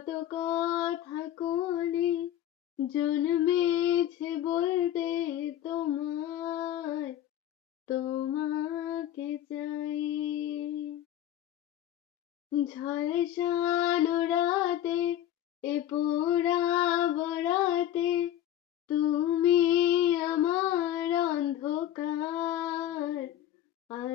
কত কথা কলি জন্মেছে বলতে তোমায়, তোমাকে চাই। ঝলসানো রাতে এ পোড়াব রাতে তুমি আমার অন্ধকার, আর